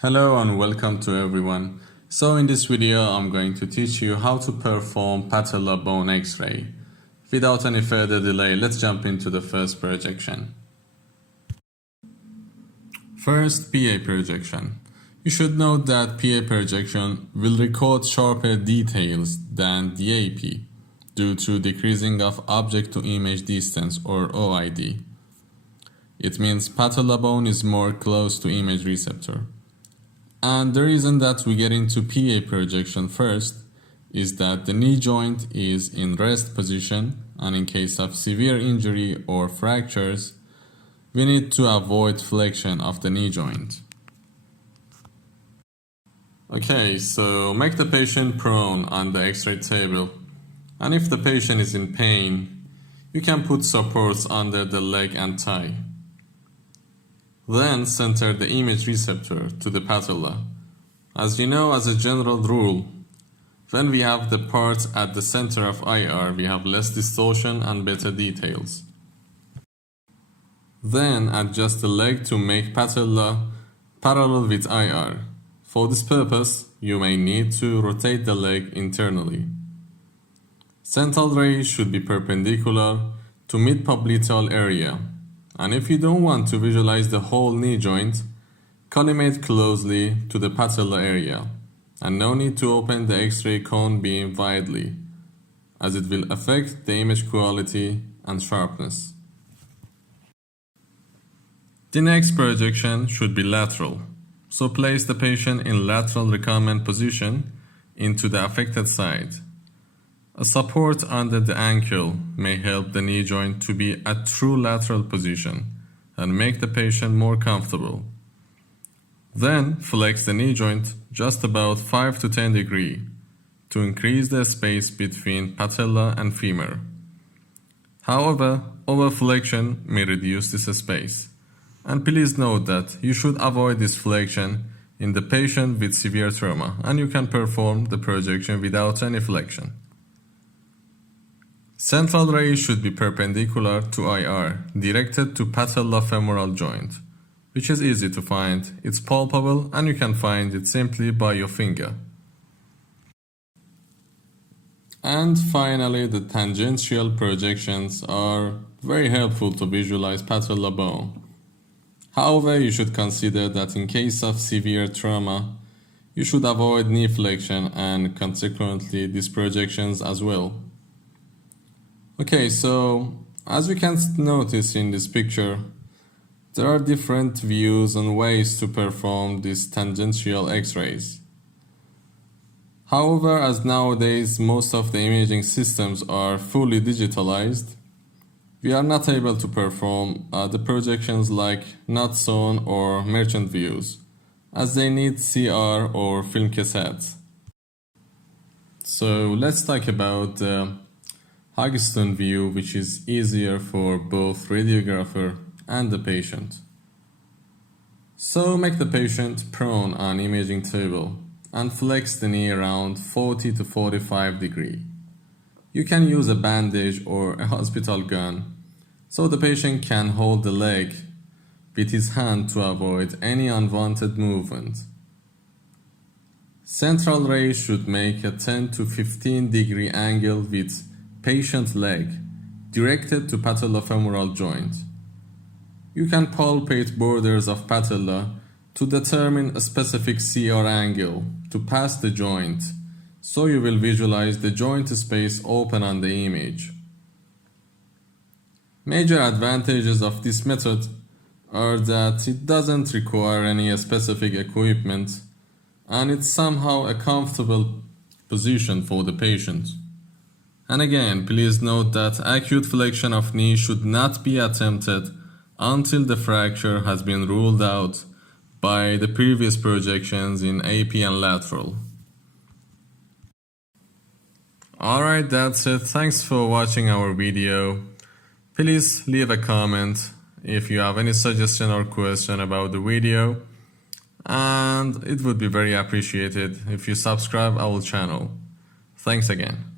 Hello and welcome to everyone. So in this video I'm going to teach you how to perform patella bone X-ray. Without any further delay, let's jump into the first projection. First, PA projection. You should note that PA projection will record sharper details than DAP due to decreasing of object to image distance or OID. It means patella bone is more close to image receptor. And the reason that we get into PA projection first is that the knee joint is in rest position, and in case of severe injury or fractures, we need to avoid flexion of the knee joint. Okay, so make the patient prone on the X-ray table, and if the patient is in pain, you can put supports under the leg and thigh. Then center the image receptor to the patella. As you know, as a general rule, when we have the parts at the center of IR, we have less distortion and better details. Then adjust the leg to make patella parallel with IR. For this purpose, you may need to rotate the leg internally. Central ray should be perpendicular to mid-popliteal area. And if you don't want to visualize the whole knee joint, collimate closely to the patella area, and no need to open the X-ray cone beam widely, as it will affect the image quality and sharpness. The next projection should be lateral, so place the patient in lateral recumbent position into the affected side. A support under the ankle may help the knee joint to be at true lateral position and make the patient more comfortable. Then flex the knee joint just about 5 to 10 degrees to increase the space between patella and femur. However, overflexion may reduce this space. And please note that you should avoid this flexion in the patient with severe trauma, and you can perform the projection without any flexion. Central ray should be perpendicular to IR, directed to patellofemoral joint, which is easy to find. It's palpable and you can find it simply by your finger. And finally, the tangential projections are very helpful to visualize patella bone. However, you should consider that in case of severe trauma, you should avoid knee flexion and consequently these projections as well. Okay, so as we can notice in this picture, there are different views and ways to perform these tangential X-rays. However, as nowadays most of the imaging systems are fully digitalized, we are not able to perform the projections like not sewn or merchant views, as they need CR or film cassettes. So let's talk about the Hagstone view, which is easier for both radiographer and the patient. So make the patient prone on imaging table and flex the knee around 40 to 45 degrees. You can use a bandage or a hospital gun so the patient can hold the leg with his hand to avoid any unwanted movement. Central ray should make a 10 to 15 degree angle with patient leg directed to patellofemoral joint. You can palpate borders of patella to determine a specific CR angle to pass the joint, so you will visualize the joint space open on the image. Major advantages of this method are that it doesn't require any specific equipment and it's somehow a comfortable position for the patient. And again, please note that acute flexion of knee should not be attempted until the fracture has been ruled out by the previous projections in AP and lateral. Alright, that's it. Thanks for watching our video. Please leave a comment if you have any suggestion or question about the video, and it would be very appreciated if you subscribe our channel. Thanks again.